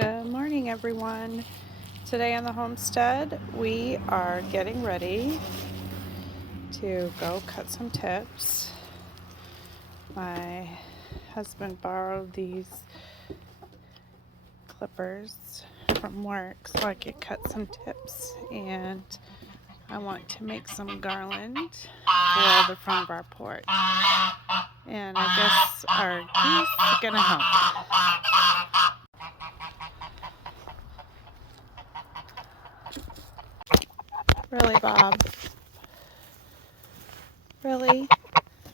Good morning, everyone. Today on the homestead, we are getting ready to go cut some tips. My husband borrowed these clippers from work so I could cut some tips, and I want to make some garland for the front of our porch. And I guess our geese are gonna help. Really, Bob? Really?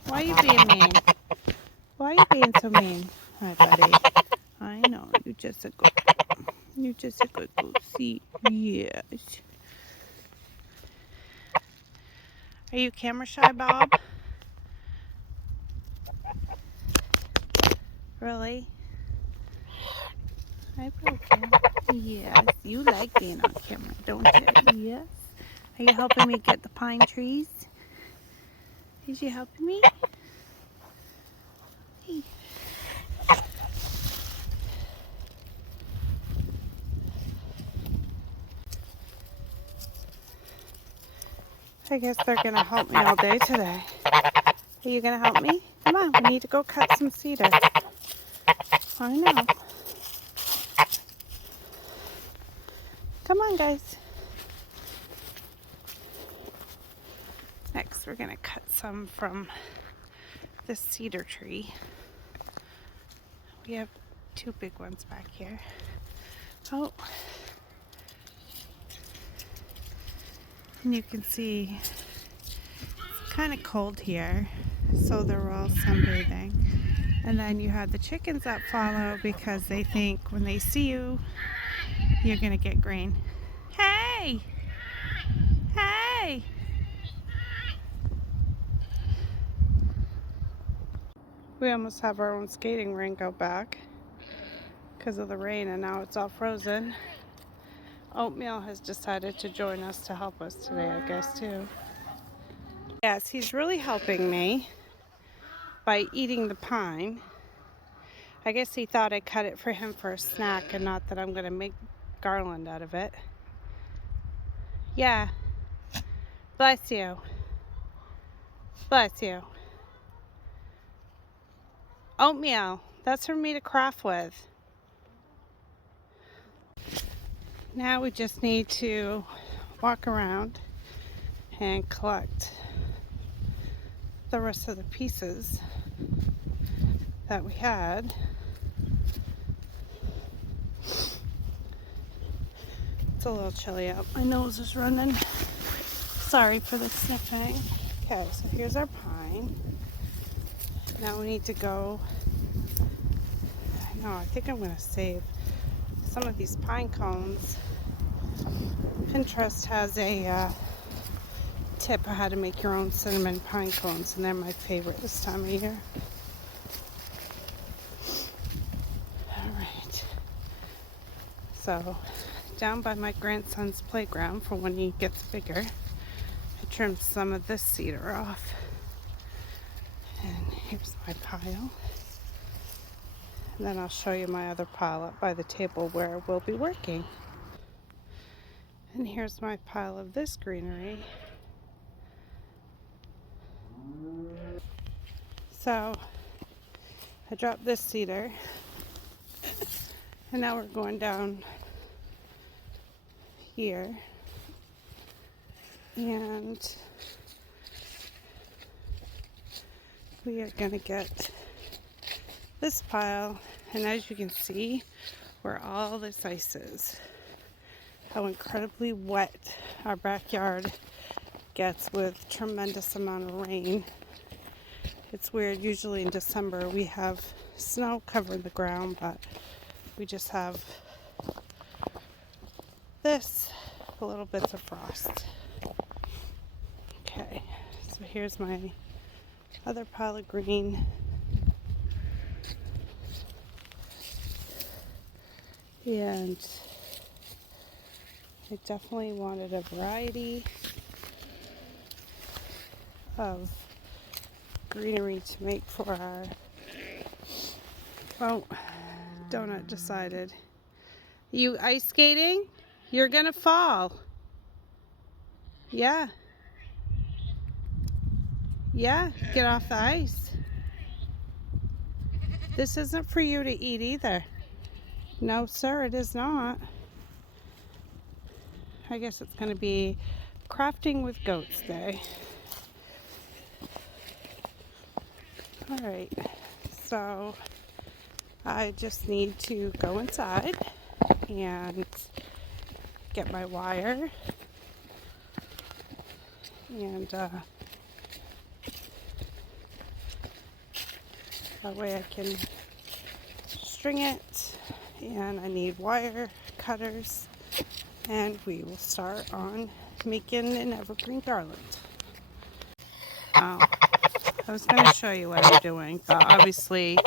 Why are you being mean? Why are you being so mean? Hi, buddy. I know, you're just a good goosey. Yes. Are you camera shy, Bob? Really? Hi, Broken. Yes, you like being on camera, don't you? Yes. Are you helping me get the pine trees? Is you helping me? Hey. I guess they're gonna help me all day today. Are you gonna help me? Come on, we need to go cut some cedar. I know. Come on, guys. Next, we're gonna cut some from this cedar tree. We have two big ones back here. Oh. And you can see it's kind of cold here, so they're all sunbathing. And then you have the chickens that follow because they think when they see you, you're gonna get green. Hey! Hey! We almost have our own skating rink out back because of the rain, and now it's all frozen. Oatmeal has decided to join us to help us today, I guess, too. Yes, he's really helping me by eating the pine. I guess he thought I cut it for him for a snack and not that I'm going to make garland out of it. Yeah. Bless you. Bless you. Oatmeal. That's for me to craft with. Now we just need to walk around and collect the rest of the pieces that we had. It's a little chilly out. My nose is running. Sorry for the sniffing. Okay, so here's our pine. Now we need to go. I think I'm going to save some of these pine cones. Pinterest has a tip on how to make your own cinnamon pine cones, and they're my favorite this time of year. Alright. So, down by my grandson's playground for when he gets bigger, I trimmed some of this cedar off. And here's my pile. And then I'll show you my other pile up by the table where we'll be working. And here's my pile of this greenery. So I dropped this cedar, and now we're going down here, and we are going to get this pile. And as you can see where all this ice is, how incredibly wet our backyard gets with tremendous amount of rain. It's weird, usually in December we have snow covering the ground, but we just have this, little bits of frost. Okay, so here's my other pile of green. And I definitely wanted a variety of greenery to make for our, well, Donut decided You ice skating? You're gonna fall. Yeah. Yeah, get off the ice. This isn't for you to eat either. No, sir, it is not. I guess it's gonna be crafting with goats day. All right, so I just need to go inside and get my wire and that way I can string it, and I need wire cutters, and we will start on making an evergreen garland. Oh, I was going to show you what I'm doing, but obviously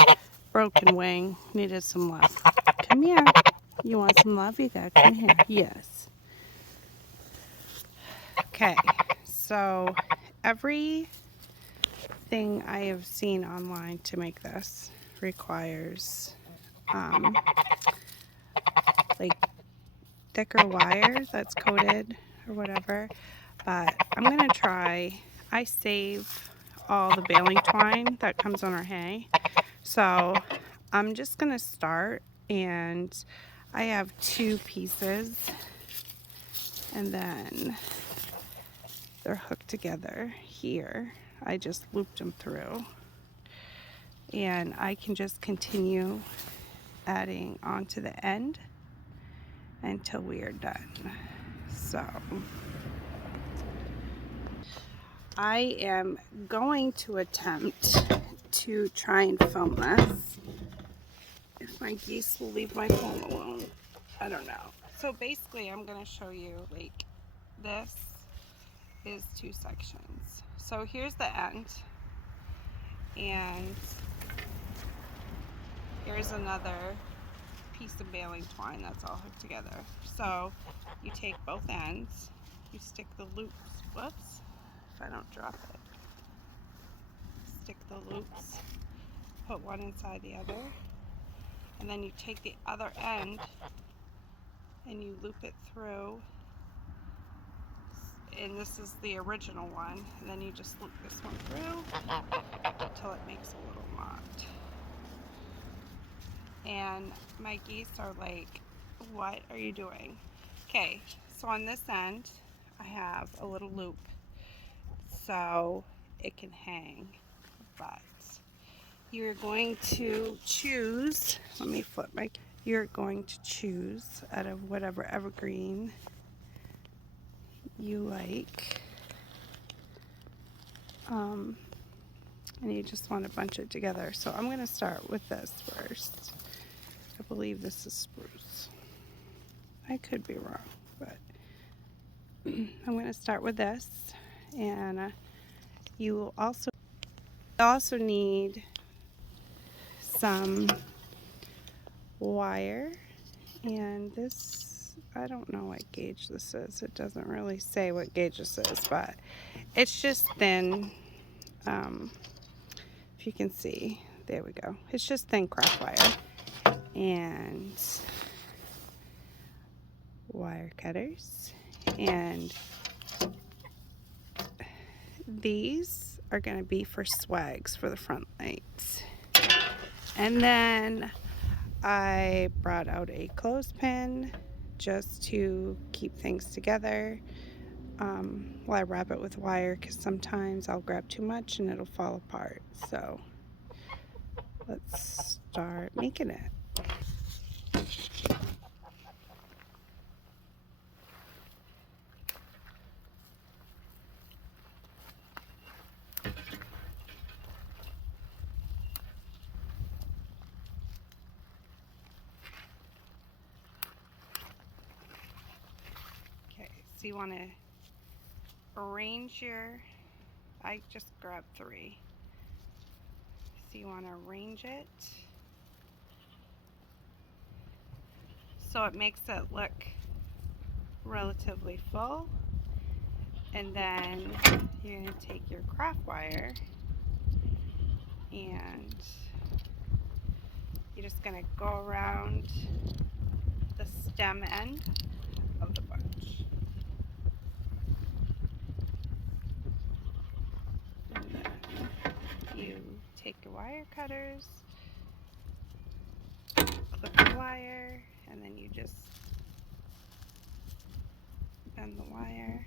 broken wing needed some love. Come here. You want some love? You gotta come here. Yes. Okay, so everything I have seen online to make this requires like thicker wire that's coated or whatever, but I'm gonna try. I save all the baling twine that comes on our hay, so I'm just gonna start, and I have 2 pieces, and then they're hooked together here. I just looped them through, and I can just continue adding onto the end until we are done. So I am going to attempt to try and film this. If my geese will leave my phone alone, I don't know. So basically I'm going to show you, like, this is 2 sections. So here's the end, and here's another piece of baling twine that's all hooked together. So you take both ends, you stick the loops, whoops, if I don't drop it, stick the loops, put one inside the other, and then you take the other end and you loop it through, and this is the original one, and then you just loop this one through until it makes a little knot. And my geese are like, what are you doing? Okay, so on this end I have a little loop so it can hang, but you're going to choose, let me flip my, you're going to choose out of whatever evergreen you like, and you just want to bunch it together. So I'm going to start with this first. I believe this is spruce. I could be wrong, but I'm going to start with this, and you will also need some wire, and this, I don't know what gauge this is. It doesn't really say what gauge this is, but it's just thin. If you can see, there we go. It's just thin craft wire, and wire cutters, and these are going to be for swags for the front lights. And then I brought out a clothespin just to keep things together while I wrap it with wire, because sometimes I'll grab too much and it'll fall apart. So let's start making it. Okay, so you want to arrange your, I just grabbed 3. So you want to arrange it so it makes it look relatively full, and then you're going to take your craft wire and you're just going to go around the stem end of the bunch. And then you take your wire cutters, clip the wire, and then you just bend the wire.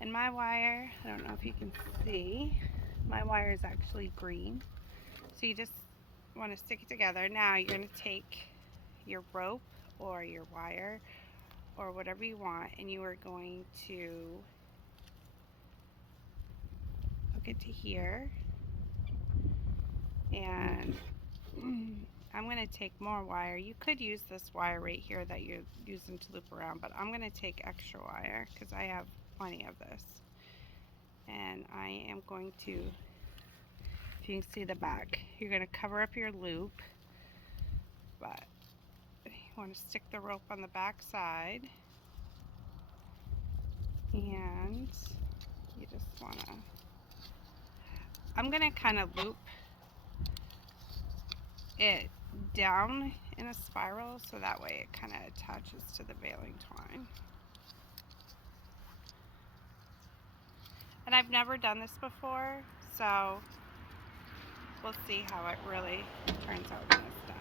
And my wire, I don't know if you can see, my wire is actually green. So you just want to stick it together. Now you're going to take your rope or your wire or whatever you want, and you are going to hook it to here. And I'm going to take more wire. You could use this wire right here that you're using to loop around, but I'm going to take extra wire because I have plenty of this. And I am going to, if you can see the back, you're going to cover up your loop, but you want to stick the rope on the back side, and you just want to, I'm going to kind of loop it down in a spiral so that way it kind of attaches to the baling twine. And I've never done this before, so we'll see how it really turns out when it's done.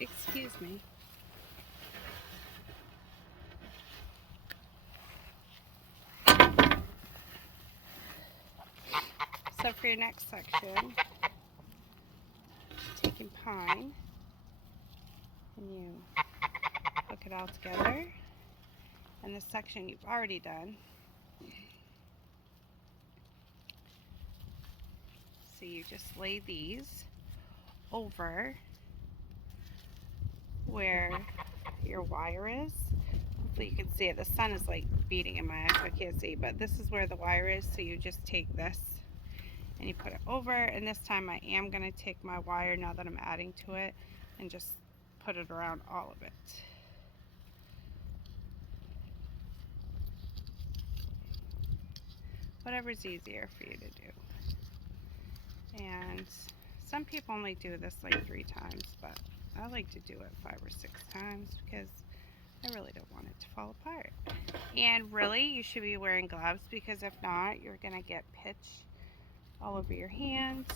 Excuse me. So for your next section, taking pine, and you hook it all together. And this section you've already done. So you just lay these over where your wire is. Hopefully you can see it. The sun is like beating in my eyes, so I can't see, but this is where the wire is. So you just take this and you put it over, and this time I am going to take my wire now that I'm adding to it and just put it around all of it. Whatever's easier for you to do. And some people only do this like 3 times, but I like to do it 5 or 6 times because I really don't want it to fall apart. And really, you should be wearing gloves because if not, you're going to get pitch all over your hands,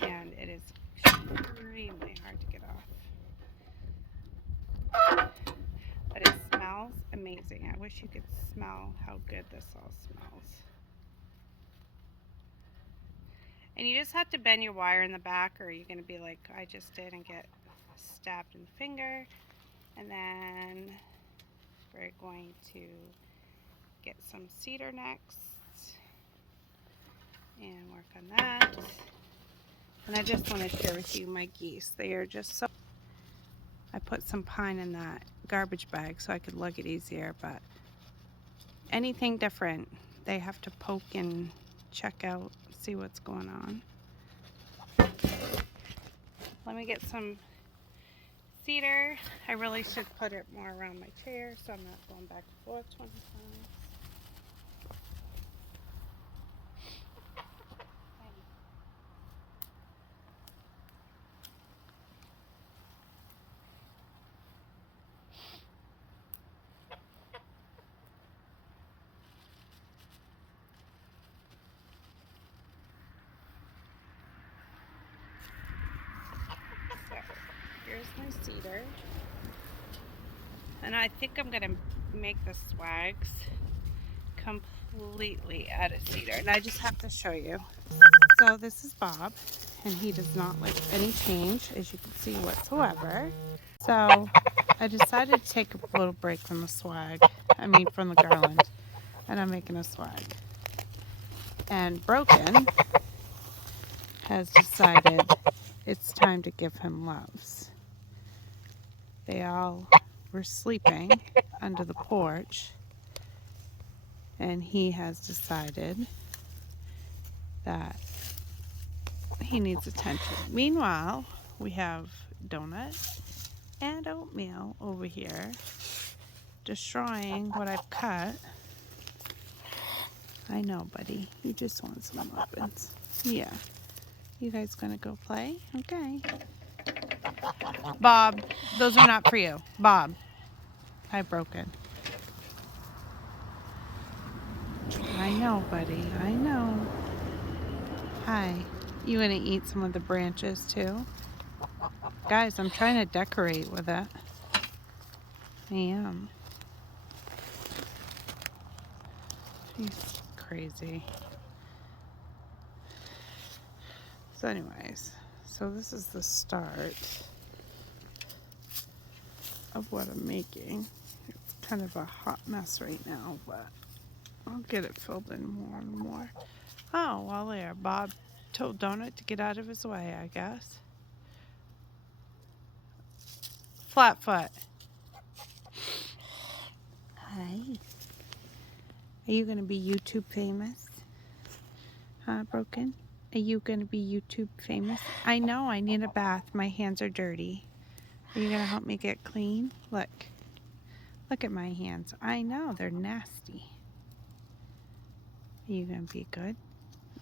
and it is extremely hard to get off. But it smells amazing. I wish you could smell how good this all smells. And you just have to bend your wire in the back, or you're going to be like I just did and get stabbed in the finger. And then we're going to get some cedar next and work on that. And I just want to share with you my geese. They are just so, I put some pine in that garbage bag so I could lug it easier, but anything different, they have to poke and check out, see what's going on. Let me get some cedar. I really should put it more around my chair so I'm not going back and forth 20 times. So here's my cedar. And I think I'm going to make the swags completely out of cedar. And I just have to show you. So this is Bob, and he does not like any change, as you can see, whatsoever. So I decided to take a little break from the swag, from the garland, and I'm making a swag. And Broken has decided it's time to give him loves. They all were sleeping under the porch, and he has decided that he needs attention. Meanwhile, we have Donut and Oatmeal over here destroying what I've cut. I know, buddy. You just want some muffins. Yeah. You guys gonna go play? Okay. Bob, those are not for you. Bob. Hi, Broken. I know, buddy. I know. Hi. You gonna eat some of the branches too? Guys, I'm trying to decorate with it. I am. She's crazy. So anyways, so this is the start of what I'm making. It's kind of a hot mess right now, but I'll get it filled in more and more. Oh, well there, Bob told Donut to get out of his way, I guess. Flatfoot. Hi. Are you gonna be YouTube famous? Huh, Broken? Are you gonna be YouTube famous? I know, I need a bath. My hands are dirty. Are you gonna help me get clean? Look. Look at my hands. I know, they're nasty. Are you gonna be good?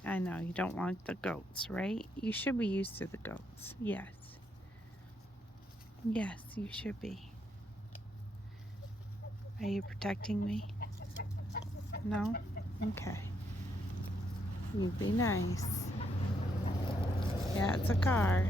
I know, you don't want the goats, right? You should be used to the goats. Yes. Yes, you should be. Are you protecting me? No? Okay. You be nice. Yeah, it's a car.